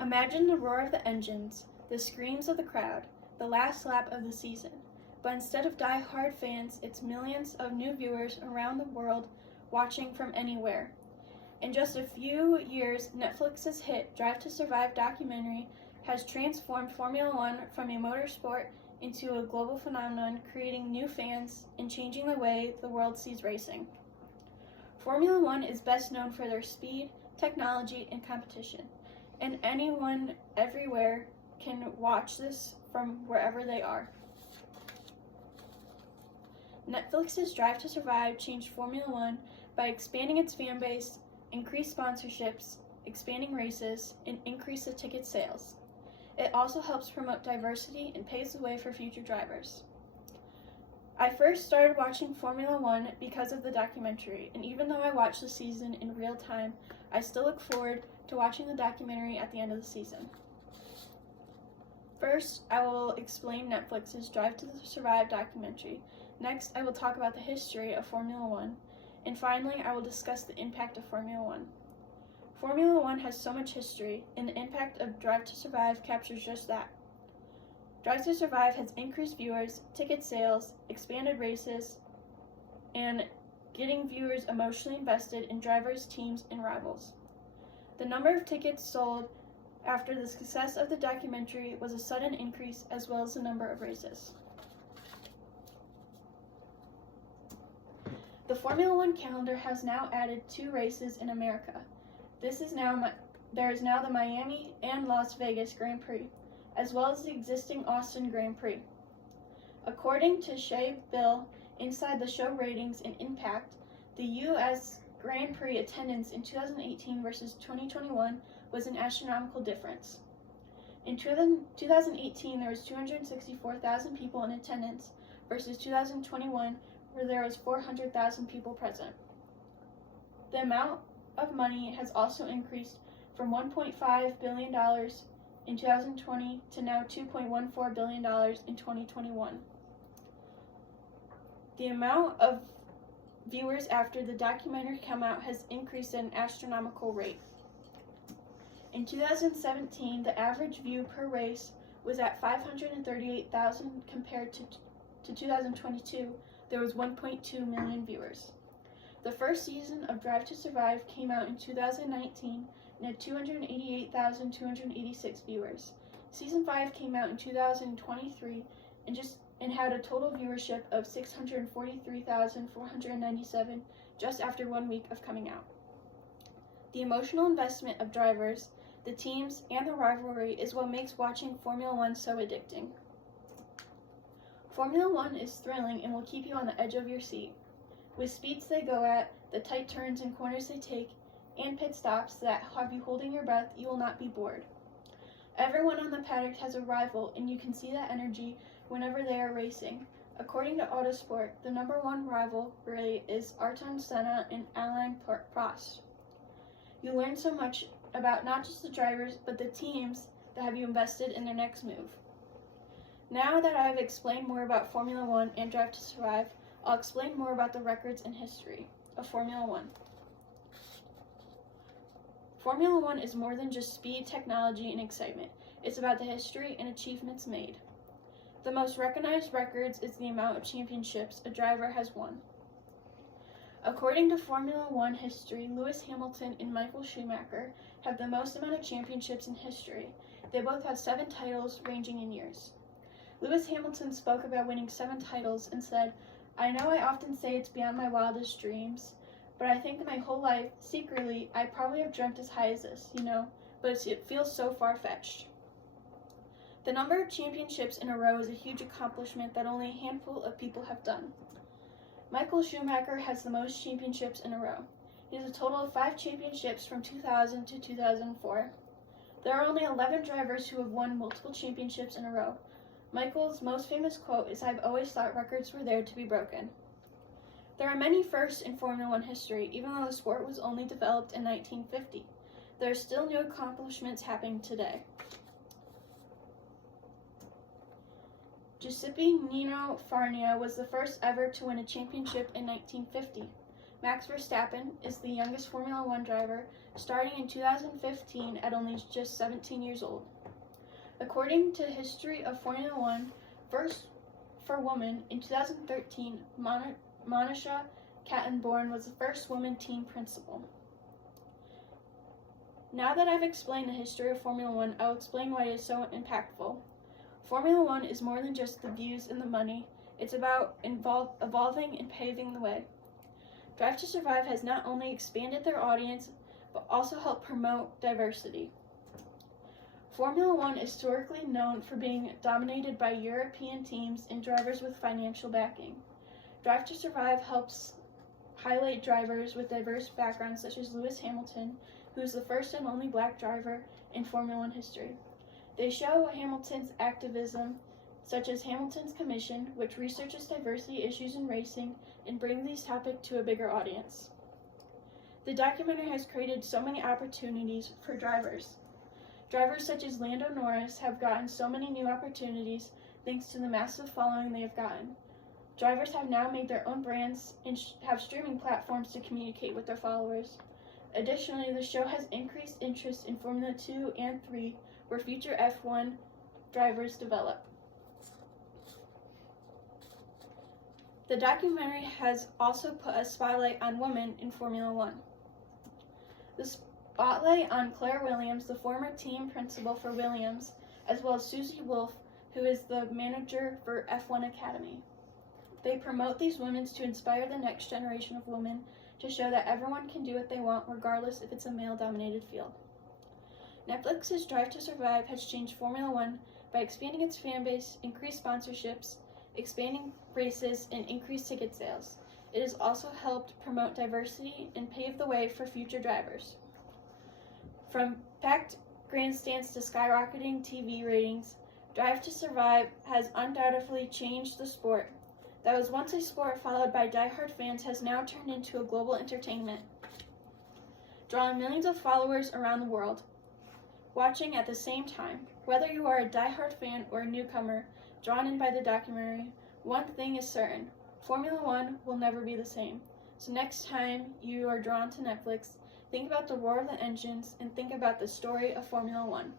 Imagine the roar of the engines, the screams of the crowd, the last lap of the season. But instead of die-hard fans, it's millions of new viewers around the world watching from anywhere. In just a few years, Netflix's hit Drive to Survive documentary has transformed Formula One from a motorsport into a global phenomenon, creating new fans and changing the way the world sees racing. Formula One is best known for their speed, technology, and competition, and anyone everywhere can watch this from wherever they are. Netflix's Drive to Survive changed Formula One by expanding its fan base, increased sponsorships, expanding races, and increase the ticket sales. It also helps promote diversity and paves the way for future drivers. I first started watching Formula One because of the documentary, and even though I watched the season in real time, I still look forward to watching the documentary at the end of the season. First, I will explain Netflix's Drive to Survive documentary. Next, I will talk about the history of Formula One. And finally, I will discuss the impact of Formula One. Formula One has so much history, and the impact of Drive to Survive captures just that. Drive to Survive has increased viewers, ticket sales, expanded races, and getting viewers emotionally invested in drivers, teams, and rivals. The number of tickets sold after the success of the documentary was a sudden increase, as well as the number of races. The Formula One calendar has now added 2 races in America. There is now the Miami and Las Vegas Grand Prix, as well as the existing Austin Grand Prix. According to Shea Bill, Inside the Show Ratings and Impact, the U.S. Grand Prix attendance in 2018 versus 2021 was an astronomical difference. In 2018, there was 264,000 people in attendance versus 2021, where there was 400,000 people present. The amount of money has also increased from $1.5 billion in 2020 to now $2.14 billion in 2021. The amount of viewers after the documentary came out has increased at an astronomical rate. In 2017, the average view per race was at 538,000 compared to 2022, there was 1.2 million viewers. The first season of Drive to Survive came out in 2019 and had 288,286 viewers. Season 5 came out in 2023 and had a total viewership of 643,497 just after 1 week of coming out. The emotional investment of drivers, the teams, and the rivalry is what makes watching Formula One so addicting. Formula One is thrilling and will keep you on the edge of your seat. With speeds they go at, the tight turns and corners they take, and pit stops that have you holding your breath, you will not be bored. Everyone on the paddock has a rival, and you can see that energy whenever they are racing. According to Autosport, the number 1 rivalry is Ayrton Senna and Alain Prost. You learn so much about not just the drivers, but the teams that have you invested in their next move. Now that I have explained more about Formula One and Drive to Survive, I'll explain more about the records and history of Formula One. Formula One is more than just speed, technology, and excitement. It's about the history and achievements made. The most recognized records is the amount of championships a driver has won. According to Formula One history, Lewis Hamilton and Michael Schumacher have the most amount of championships in history. They both have 7 titles ranging in years. Lewis Hamilton spoke about winning 7 titles and said, "I know I often say it's beyond my wildest dreams, but I think that my whole life, secretly, I probably have dreamt as high as this, but it feels so far-fetched." The number of championships in a row is a huge accomplishment that only a handful of people have done. Michael Schumacher has the most championships in a row. He has a total of 5 championships from 2000 to 2004. There are only 11 drivers who have won multiple championships in a row. Michael's most famous quote is, "I've always thought records were there to be broken." There are many firsts in Formula One history, even though the sport was only developed in 1950. There are still new accomplishments happening today. Giuseppe Nino Farina was the first ever to win a championship in 1950. Max Verstappen is the youngest Formula One driver, starting in 2015 at only just 17 years old. According to History of Formula One, first for women, in 2013, Monisha Kattenborn was the first woman team principal. Now that I've explained the history of Formula One, I'll explain why it is so impactful. Formula One is more than just the views and the money. It's about evolving and paving the way. Drive to Survive has not only expanded their audience, but also helped promote diversity. Formula One is historically known for being dominated by European teams and drivers with financial backing. Drive to Survive helps highlight drivers with diverse backgrounds such as Lewis Hamilton, who is the first and only black driver in Formula One history. They show Hamilton's activism, such as Hamilton's Commission, which researches diversity issues in racing and brings these topics to a bigger audience. The documentary has created so many opportunities for drivers. Drivers such as Lando Norris have gotten so many new opportunities thanks to the massive following they have gotten. Drivers have now made their own brands and have streaming platforms to communicate with their followers. Additionally, the show has increased interest in Formula 2 and 3, where future F1 drivers develop. The documentary has also put a spotlight on women in Formula One. The spotlight on Claire Williams, the former team principal for Williams, as well as Susie Wolff, who is the manager for F1 Academy. They promote these women to inspire the next generation of women to show that everyone can do what they want regardless if it's a male-dominated field. Netflix's Drive to Survive has changed Formula One by expanding its fan base, increased sponsorships, expanding races, and increased ticket sales. It has also helped promote diversity and pave the way for future drivers. From packed grandstands to skyrocketing TV ratings, Drive to Survive has undoubtedly changed the sport. That was once a sport followed by diehard fans has now turned into a global entertainment, drawing millions of followers around the world, watching at the same time. Whether you are a diehard fan or a newcomer drawn in by the documentary, one thing is certain: Formula One will never be the same. So next time you are drawn to Netflix, think about the roar of the engines and think about the story of Formula One.